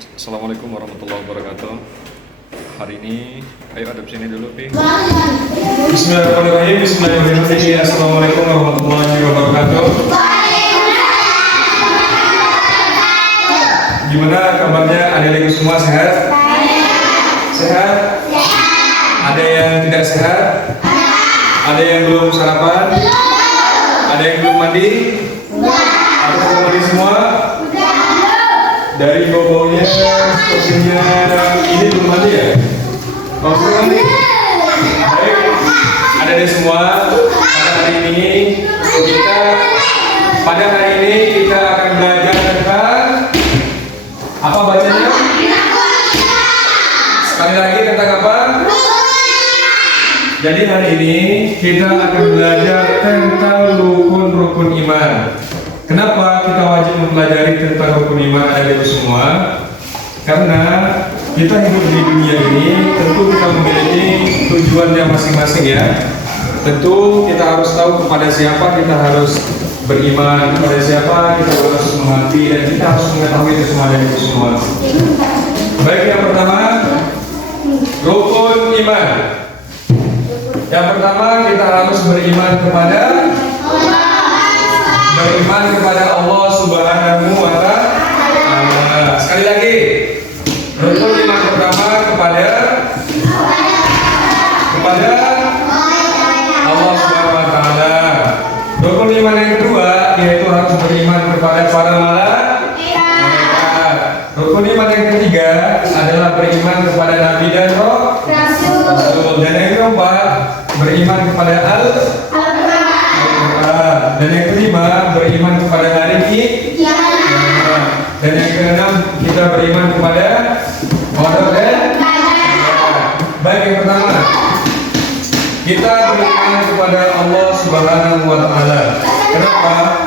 Assalamualaikum warahmatullahi wabarakatuh. Hari ini, ayo adab sini dulu, Pi. Bismillahirrahmanirrahim. Bismillahirrahmanirrahim. Assalamualaikum warahmatullahi wabarakatuh. Gimana kabarnya adik-adik semua, sehat? Sehat? Ada yang tidak sehat? Ada yang belum sarapan? Ada yang belum mandi? Ada yang belum mandi semua? Dari bau-baunya, sepertinya ini belum mandi ya? Oh, belum mandi? Baik, ada di semua. Pada hari ini kita akan belajar tentang apa bacanya? Sekali lagi tentang apa? Jadi hari ini kita akan belajar tentang rukun-rukun iman. Kenapa kita wajib mempelajari tentang rukun iman ada itu semua? Karena kita hidup di dunia ini tentu kita memiliki tujuannya masing-masing ya. Tentu kita harus tahu kepada siapa kita harus beriman, kepada siapa kita harus mengabdi, dan kita harus mengetahui itu semua dari itu semua. Baik, yang pertama rukun iman. Yang pertama kita harus beriman kepada Allah Subhanahu wa Ta'ala. Sekali lagi, rukun iman pertama kepada Allah Subhanahu wa Ta'ala. Rukun iman yang kedua yaitu harus beriman kepada para malaikat. Rukun iman yang ketiga adalah beriman kepada nabi dan rasul. Dan yang keempat beriman kepada Al-Quran. Dan yang kelima beriman kepada hari kiamat. Dan yang keenam kita beriman kepada qadar dan baik. Yang pertama kita beriman kepada Allah Subhanahu wa Ta'ala. Kenapa?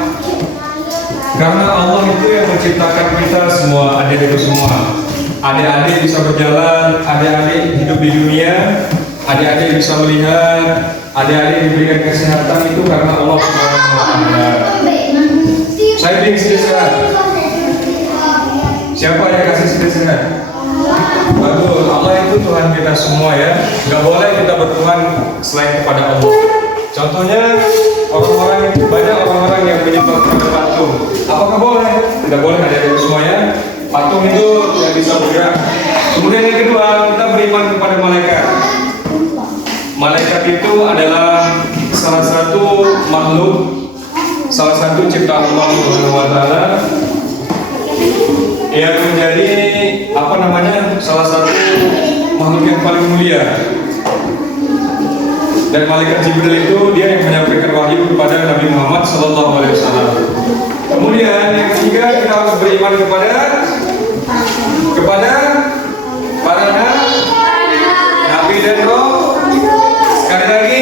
Karena Allah itu yang menciptakan kita semua, adik-adik semua. Adik-adik bisa berjalan, adik-adik hidup di dunia, adik-adik bisa melihat, adik-adik diberikan kesehatan itu karena Allah Subhanahu wa Ta'ala. Saya beri sehat. Siapa yang kasih sehat? Betul, Allah itu Tuhan kita semua ya. Gak boleh kita bertuhan selain kepada Allah. Contohnya banyak orang-orang yang menyembah kepada patung. Apakah boleh? Tidak boleh, ada semuanya. Patung itu tidak bisa bergerak. Kemudian yang kedua, kita beriman kepada malaikat. Malaikat itu adalah salah satu makhluk, salah satu ciptaan Allah Subhanahu wa Ta'ala yang menjadi salah satu makhluk yang paling mulia. Dan malaikat Jibril itu dia yang menyampaikan wahyu kepada Nabi Muhammad SAW. Kemudian yang ketiga kita harus beriman kepada para nabi dan roh. Sekali lagi.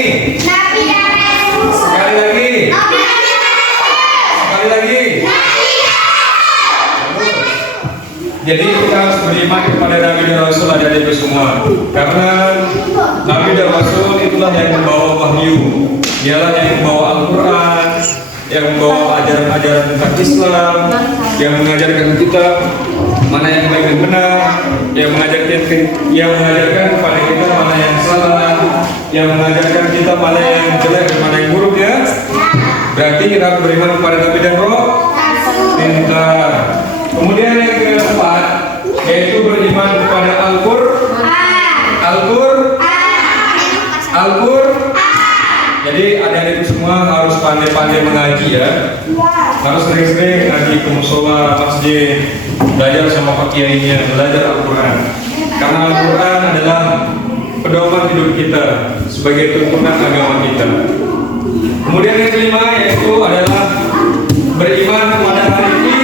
Jadi kita harus beriman kepada Nabi dan Rasul ada di semua. Karena Nabi dan Rasul itulah yang membawa wahyu. Dialah yang membawa Al-Quran, yang membawa ajaran-ajaran tentang Islam, yang mengajarkan kita mana yang baik dan benar, yang mengajarkan kepada kita mana yang salah, yang mengajarkan kita mana yang jelek dan mana yang buruk ya. Berarti kita harus beriman kepada Nabi dan Rasul. Kemudian yang keempat yaitu beriman kepada Al-Qur'an. Jadi adik-adik semua harus pandai-pandai mengaji ya. Harus sering-sering ngaji ke musola, masjid, belajar sama pak kiainya, belajar Al-Qur'an. Karena Al-Qur'an adalah pedoman hidup kita sebagai tuntunan agama kita. Kemudian yang kelima yaitu adalah beriman kepada hari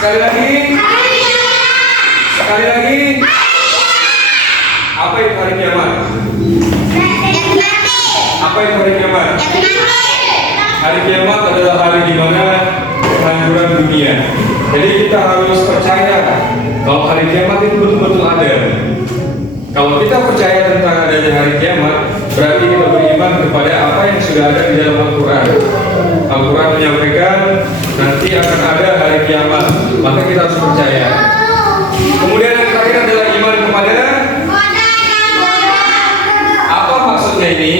Sekali lagi. Apa itu hari kiamat? Hari kiamat adalah hari di mana kehancuran dunia. Jadi kita harus percaya kalau hari kiamat itu betul-betul ada. Kalau kita percaya tentang adanya hari kiamat, berarti kita beriman kepada apa yang sudah ada di dalam Al-Quran. Al-Quran menyampaikan nanti akan ada hari kiamat, maka kita harus percaya. Kemudian yang terakhir adalah iman kepada. Apa maksudnya ini?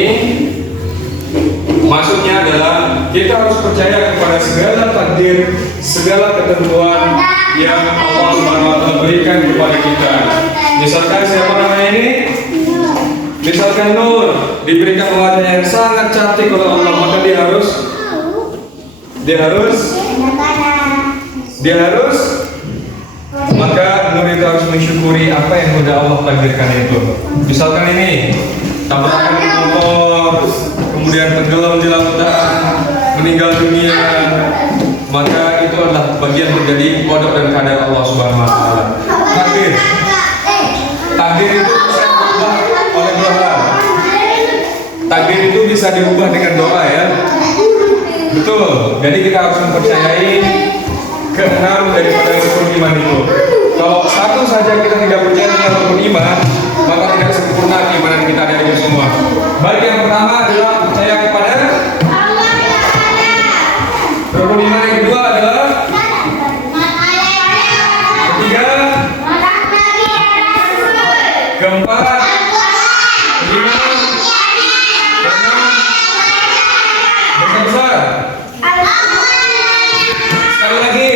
Maksudnya adalah kita harus percaya kepada segala takdir, segala ketentuan yang Allah Subhanahu wa Ta'ala berikan kepada kita. Misalkan siapa namanya ini? Misalkan Nur diberikan wajah yang sangat cantik oleh Allah, maka dia harus maka Nur itu harus mensyukuri apa yang sudah Allah takdirkan itu. Misalkan ini tabrakan motor, kemudian tenggelam di lautan, meninggal dunia, maka itu adalah bagian menjadi kodok dan kadar Allah Subhanahu wa Ta'ala. Takdir itu bisa diubah oleh doa. Takdir itu bisa diubah dengan doa, ya. Betul. Jadi kita harus mempercayai keenam daripada rukun iman itu. Kalau satu saja kita tidak percaya dengan rukun iman, maka tidak sempurna keimanan kita dari itu semua. Baik, yang pertama adalah percaya kepada rukun iman. Yang kedua adalah ketiga, keempat, kelima, keenam, besar. Sekali lagi.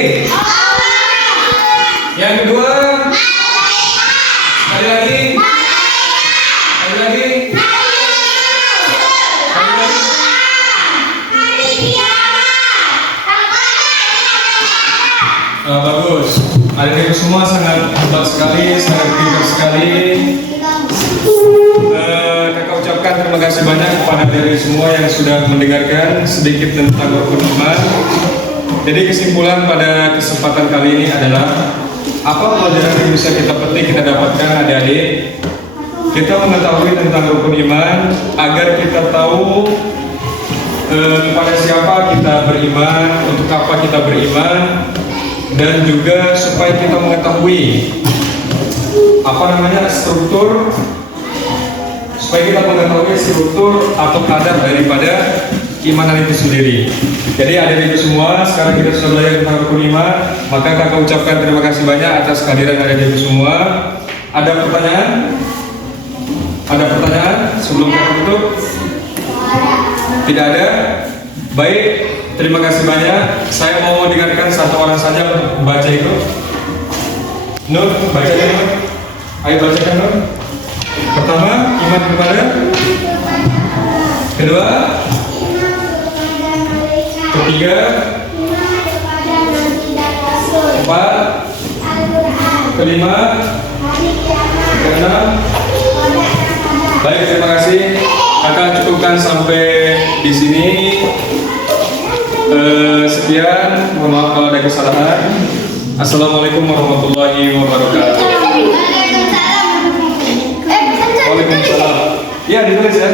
Yang kedua, sekali lagi. Sekali lagi. Bagus. Adik-adik semua sangat hebat sekali, sangat pintar sekali. Kakak ucapkan terima kasih banyak kepada dari semua yang sudah mendengarkan sedikit tentang rukun iman. Jadi kesimpulan pada kesempatan kali ini adalah apa pelajaran yang bisa kita petik, kita dapatkan adik-adik? Kita mengetahui tentang rukun iman agar kita tahu kepada siapa kita beriman, untuk apa kita beriman, dan juga supaya kita mengetahui struktur, supaya kita mengetahui struktur atau kadar daripada keimanan itu sendiri. Jadi adik-adik semua, sekarang kita sudah belajar tentang rukun iman, maka kakak ucapkan terima kasih banyak atas kehadiran adik-adik semua. Ada pertanyaan? Ada pertanyaan sebelum kita tutup? Tidak ada? Baik, terima kasih banyak. Saya mau dengarkan satu orang saja untuk baca itu. Nur, bacanya Nur. Ayo bacakan Nur. Pertama, iman kepada. Kedua, ketiga, empat, kelima, keenam. Baik, terima kasih. Akan cukupkan sampai di sini. Sekian, mohon maaf kalau ada kesalahan. Assalamualaikum warahmatullahi wabarakatuh. Waalaikumsalam. Ya, ditulis ya.